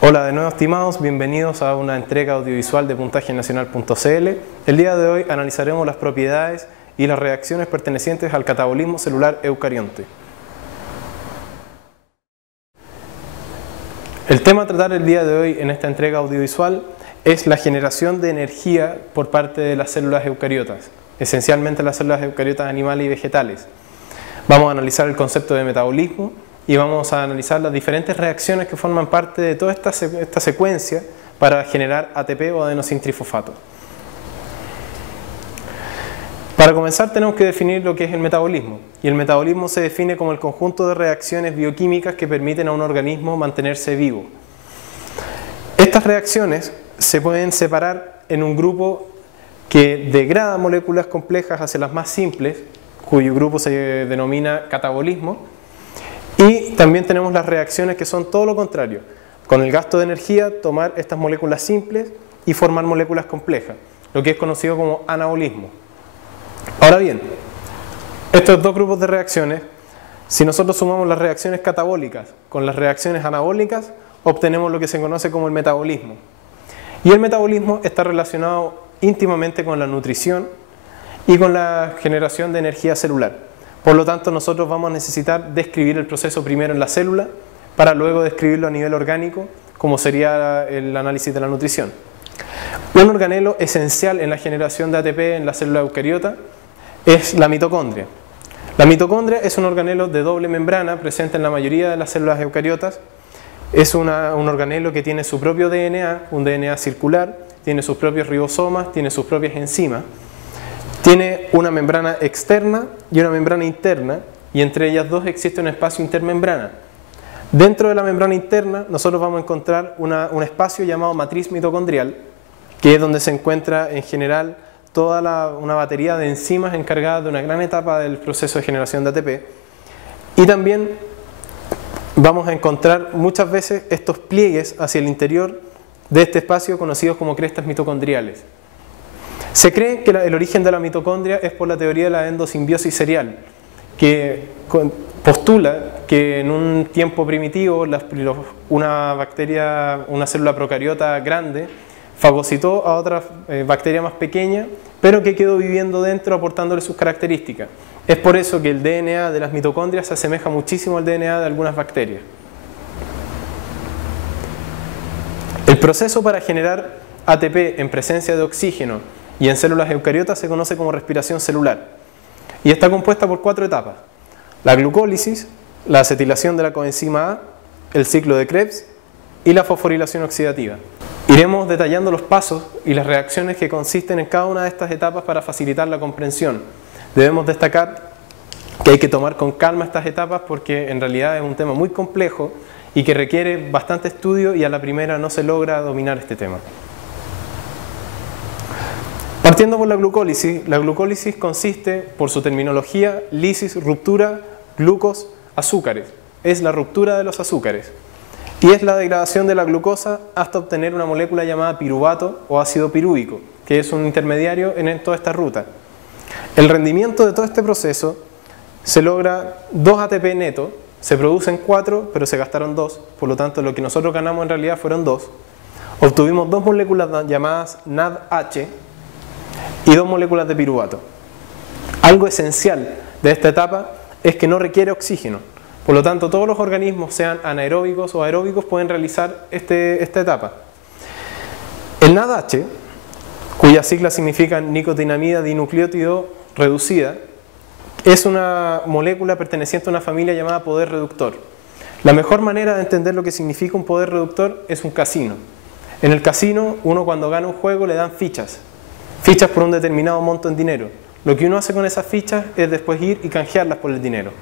Hola de nuevo, estimados, bienvenidos a una entrega audiovisual de puntajenacional.cl. El día de hoy analizaremos las propiedades y las reacciones pertenecientes al catabolismo celular eucarionte. El tema a tratar el día de hoy en esta entrega audiovisual es la generación de energía por parte de las células eucariotas, esencialmente las células eucariotas animales y vegetales. Vamos a analizar el concepto de metabolismo y vamos a analizar las diferentes reacciones que forman parte de toda esta secuencia para generar ATP o adenosintrifosfato. Para comenzar tenemos que definir lo que es el metabolismo, y el metabolismo se define como el conjunto de reacciones bioquímicas que permiten a un organismo mantenerse vivo. Estas reacciones se pueden separar en un grupo que degrada moléculas complejas hacia las más simples, cuyo grupo se denomina catabolismo. Y también tenemos las reacciones que son todo lo contrario, con el gasto de energía tomar estas moléculas simples y formar moléculas complejas, lo que es conocido como anabolismo. Ahora bien, estos dos grupos de reacciones, si nosotros sumamos las reacciones catabólicas con las reacciones anabólicas, obtenemos lo que se conoce como el metabolismo. Y el metabolismo está relacionado íntimamente con la nutrición y con la generación de energía celular. Por lo tanto, nosotros vamos a necesitar describir el proceso primero en la célula para luego describirlo a nivel orgánico, como sería el análisis de la nutrición. Un organelo esencial en la generación de ATP en la célula eucariota es la mitocondria. La mitocondria es un organelo de doble membrana presente en la mayoría de las células eucariotas. Es un organelo que tiene su propio DNA, un DNA circular, tiene sus propios ribosomas, tiene sus propias enzimas. Tiene una membrana externa y una membrana interna, y entre ellas dos existe un espacio intermembrana. Dentro de la membrana interna nosotros vamos a encontrar un espacio llamado matriz mitocondrial, que es donde se encuentra en general toda una batería de enzimas encargadas de una gran etapa del proceso de generación de ATP. Y también vamos a encontrar muchas veces estos pliegues hacia el interior de este espacio conocidos como crestas mitocondriales. Se cree que el origen de la mitocondria es por la teoría de la endosimbiosis serial, que postula que en un tiempo primitivo una célula procariota grande fagocitó a otra bacteria más pequeña, pero que quedó viviendo dentro aportándole sus características. Es por eso que el DNA de las mitocondrias se asemeja muchísimo al DNA de algunas bacterias. El proceso para generar ATP en presencia de oxígeno y en células eucariotas se conoce como respiración celular y está compuesta por 4 etapas: la glucólisis, la acetilación de la coenzima A, el ciclo de Krebs y la fosforilación oxidativa. Iremos detallando los pasos y las reacciones que consisten en cada una de estas etapas para facilitar la comprensión. Debemos destacar que hay que tomar con calma estas etapas porque en realidad es un tema muy complejo y que requiere bastante estudio, y a la primera no se logra dominar este tema. Partiendo por la glucólisis consiste, por su terminología, lisis, ruptura, glucos, azúcares. Es la ruptura de los azúcares y es la degradación de la glucosa hasta obtener una molécula llamada piruvato o ácido pirúvico, que es un intermediario en toda esta ruta. El rendimiento de todo este proceso se logra 2 ATP neto, se producen 4 pero se gastaron 2, por lo tanto lo que nosotros ganamos en realidad fueron 2. Obtuvimos 2 moléculas llamadas NADH y 2 moléculas de piruvato. Algo esencial de esta etapa es que no requiere oxígeno, por lo tanto todos los organismos, sean anaeróbicos o aeróbicos, pueden realizar esta etapa. El NADH, cuyas siglas significan nicotinamida dinucleótido reducida, es una molécula perteneciente a una familia llamada poder reductor. La mejor manera de entender lo que significa un poder reductor es un casino. En el casino, uno cuando gana un juego le dan fichas por un determinado monto en dinero. Lo que uno hace con esas fichas es después ir y canjearlas por el dinero.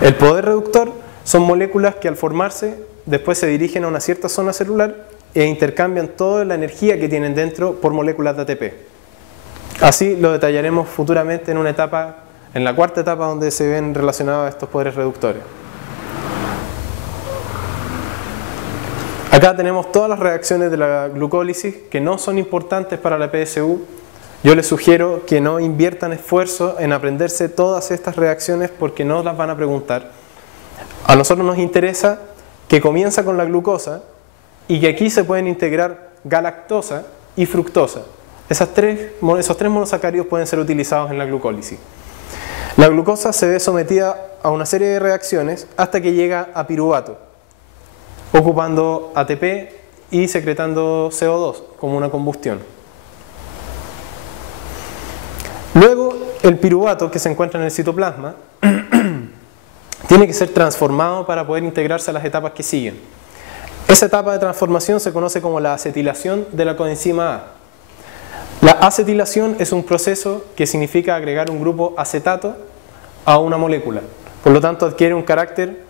El poder reductor son moléculas que al formarse después se dirigen a una cierta zona celular e intercambian toda la energía que tienen dentro por moléculas de ATP. Así lo detallaremos futuramente en la 4ª etapa donde se ven relacionados estos poderes reductores. Acá tenemos todas las reacciones de la glucólisis que no son importantes para la PSU. Yo les sugiero que no inviertan esfuerzo en aprenderse todas estas reacciones porque no las van a preguntar. A nosotros nos interesa que comienza con la glucosa y que aquí se pueden integrar galactosa y fructosa. Esos tres monosacáridos pueden ser utilizados en la glucólisis. La glucosa se ve sometida a una serie de reacciones hasta que llega a piruvato, ocupando ATP y secretando CO2 como una combustión. Luego, el piruvato que se encuentra en el citoplasma tiene que ser transformado para poder integrarse a las etapas que siguen. Esa etapa de transformación se conoce como la acetilación de la coenzima A. La acetilación es un proceso que significa agregar un grupo acetato a una molécula. Por lo tanto, adquiere un carácter,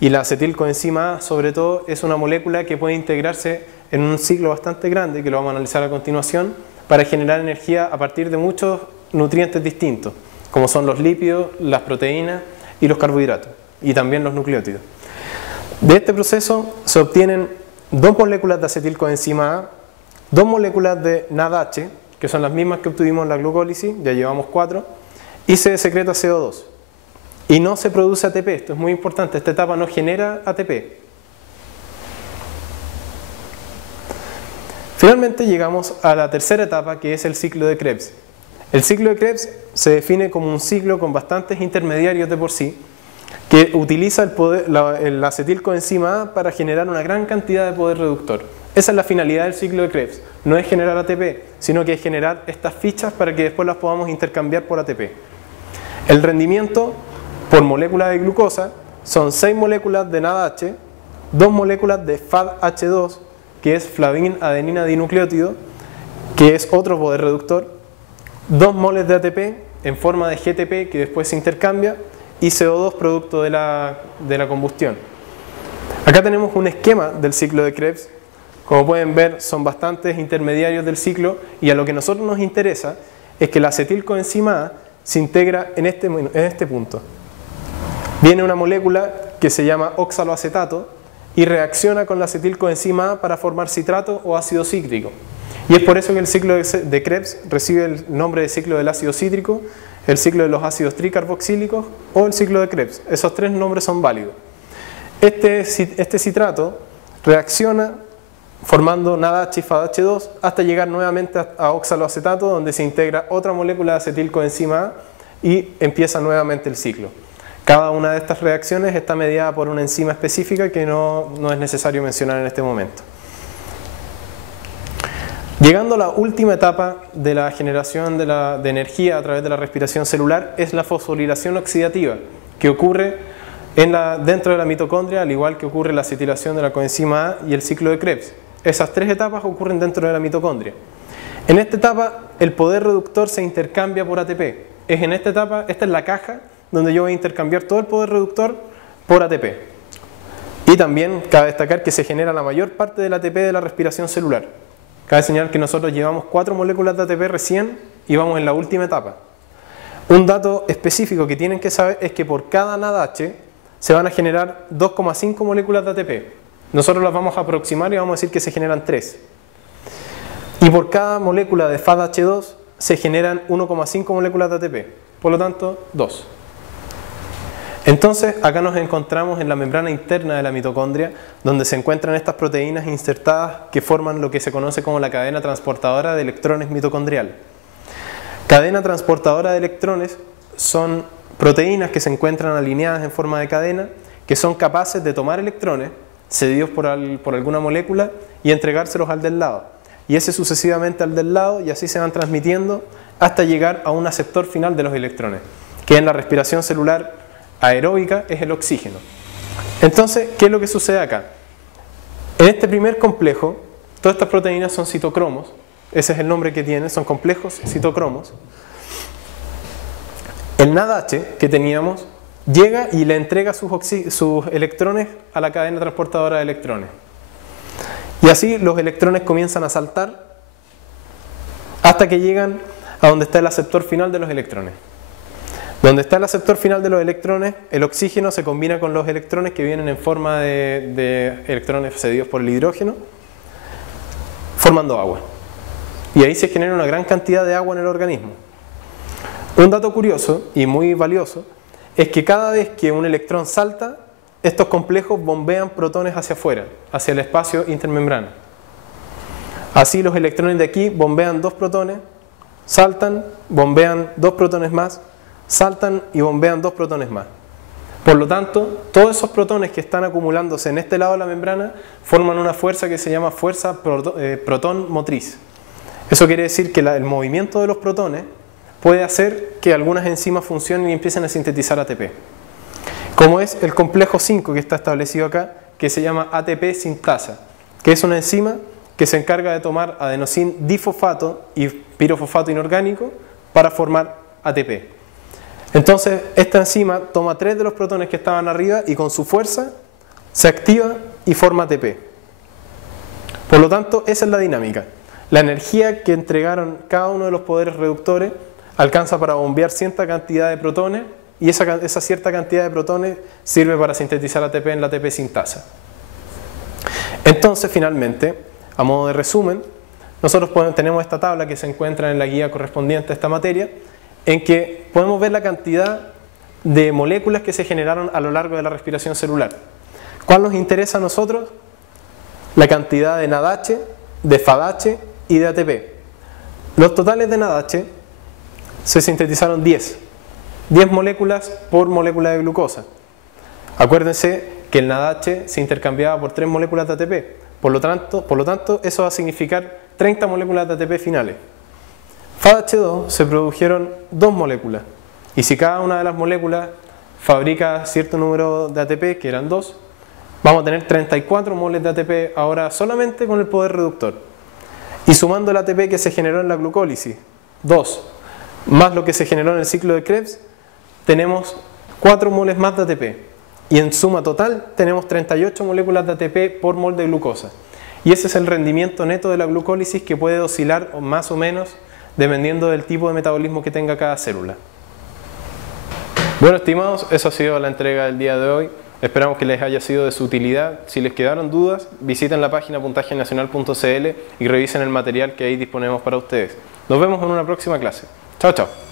y la acetilcoenzima A, sobre todo, es una molécula que puede integrarse en un ciclo bastante grande, que lo vamos a analizar a continuación, para generar energía a partir de muchos nutrientes distintos, como son los lípidos, las proteínas y los carbohidratos, y también los nucleótidos. De este proceso se obtienen 2 moléculas de acetilcoenzima A, 2 moléculas de NADH, que son las mismas que obtuvimos en la glucólisis, ya llevamos 4, y se secreta CO2. Y no se produce ATP, esto es muy importante, esta etapa no genera ATP. Finalmente llegamos a la tercera etapa, que es el ciclo de Krebs. El ciclo de Krebs se define como un ciclo con bastantes intermediarios de por sí, que utiliza el acetilcoenzima A para generar una gran cantidad de poder reductor. Esa es la finalidad del ciclo de Krebs, no es generar ATP, sino que es generar estas fichas para que después las podamos intercambiar por ATP. El rendimiento por molécula de glucosa son 6 moléculas de NADH, 2 moléculas de FADH2, que es flavin adenina dinucleótido, que es otro poder reductor, 2 moles de ATP en forma de GTP que después se intercambia, y CO2 producto de la combustión. Acá tenemos un esquema del ciclo de Krebs. Como pueden ver, son bastantes intermediarios del ciclo, y a lo que a nosotros nos interesa es que la acetilcoenzima A se integra en este punto. Viene una molécula que se llama oxaloacetato y reacciona con la acetilcoenzima A para formar citrato o ácido cítrico. Y es por eso que el ciclo de Krebs recibe el nombre de ciclo del ácido cítrico, el ciclo de los ácidos tricarboxílicos o el ciclo de Krebs. Esos 3 nombres son válidos. Este citrato reacciona formando NADH y FADH2 hasta llegar nuevamente a oxaloacetato, donde se integra otra molécula de acetilcoenzima A y empieza nuevamente el ciclo. Cada una de estas reacciones está mediada por una enzima específica que no es necesario mencionar en este momento. Llegando a la última etapa de la generación de energía a través de la respiración celular es la fosforilación oxidativa, que ocurre dentro de la mitocondria, al igual que ocurre la acetilación de la coenzima A y el ciclo de Krebs. Esas 3 etapas ocurren dentro de la mitocondria. En esta etapa el poder reductor se intercambia por ATP. En esta etapa, esta es la caja donde yo voy a intercambiar todo el poder reductor por ATP. Y también cabe destacar que se genera la mayor parte del ATP de la respiración celular. Cabe señalar que nosotros llevamos 4 moléculas de ATP recién y vamos en la última etapa. Un dato específico que tienen que saber es que por cada NADH se van a generar 2,5 moléculas de ATP. Nosotros las vamos a aproximar y vamos a decir que se generan 3. Y por cada molécula de FADH2 se generan 1,5 moléculas de ATP. Por lo tanto, 2. Entonces, acá nos encontramos en la membrana interna de la mitocondria, donde se encuentran estas proteínas insertadas que forman lo que se conoce como la cadena transportadora de electrones mitocondrial. Cadena transportadora de electrones son proteínas que se encuentran alineadas en forma de cadena, que son capaces de tomar electrones cedidos por alguna molécula y entregárselos al del lado. Y ese sucesivamente al del lado, y así se van transmitiendo hasta llegar a un aceptor final de los electrones, que en la respiración celular aeróbica es el oxígeno. Entonces, ¿qué es lo que sucede acá? En este primer complejo, todas estas proteínas son citocromos, ese es el nombre que tienen, son complejos citocromos. El NADH que teníamos llega y le entrega sus electrones a la cadena transportadora de electrones. Y así los electrones comienzan a saltar hasta que llegan a donde está el aceptor final de los electrones. Donde está el aceptor final de los electrones, el oxígeno se combina con los electrones que vienen en forma de electrones cedidos por el hidrógeno, formando agua. Y ahí se genera una gran cantidad de agua en el organismo. Un dato curioso y muy valioso es que cada vez que un electrón salta, estos complejos bombean protones hacia afuera, hacia el espacio intermembrana. Así los electrones de aquí bombean 2 protones, saltan, bombean 2 protones más, saltan y bombean 2 protones más. Por lo tanto, todos esos protones que están acumulándose en este lado de la membrana forman una fuerza que se llama fuerza protón motriz. Eso quiere decir que el movimiento de los protones puede hacer que algunas enzimas funcionen y empiecen a sintetizar ATP. Como es el complejo 5 que está establecido acá, que se llama ATP sintasa, que es una enzima que se encarga de tomar adenosin difosfato y pirofosfato inorgánico para formar ATP. Entonces, esta enzima toma 3 de los protones que estaban arriba y con su fuerza se activa y forma ATP. Por lo tanto, esa es la dinámica. La energía que entregaron cada uno de los poderes reductores alcanza para bombear cierta cantidad de protones y esa cierta cantidad de protones sirve para sintetizar ATP en la ATP sintasa. Entonces, finalmente, a modo de resumen, nosotros tenemos esta tabla que se encuentra en la guía correspondiente a esta materia, en que podemos ver la cantidad de moléculas que se generaron a lo largo de la respiración celular. ¿Cuál nos interesa a nosotros? La cantidad de NADH, de FADH y de ATP. Los totales de NADH se sintetizaron 10 moléculas por molécula de glucosa. Acuérdense que el NADH se intercambiaba por 3 moléculas de ATP. Por lo tanto, eso va a significar 30 moléculas de ATP finales. FADH2 se produjeron 2 moléculas. Y si cada una de las moléculas fabrica cierto número de ATP, que eran 2, vamos a tener 34 moles de ATP ahora solamente con el poder reductor. Y sumando el ATP que se generó en la glucólisis, 2, más lo que se generó en el ciclo de Krebs, tenemos 4 moles más de ATP. Y en suma total tenemos 38 moléculas de ATP por mol de glucosa. Y ese es el rendimiento neto de la glucólisis, que puede oscilar más o menos dependiendo del tipo de metabolismo que tenga cada célula. Bueno, estimados, eso ha sido la entrega del día de hoy. Esperamos que les haya sido de su utilidad. Si les quedaron dudas, visiten la página puntajenacional.cl y revisen el material que ahí disponemos para ustedes. Nos vemos en una próxima clase. Chao, chao.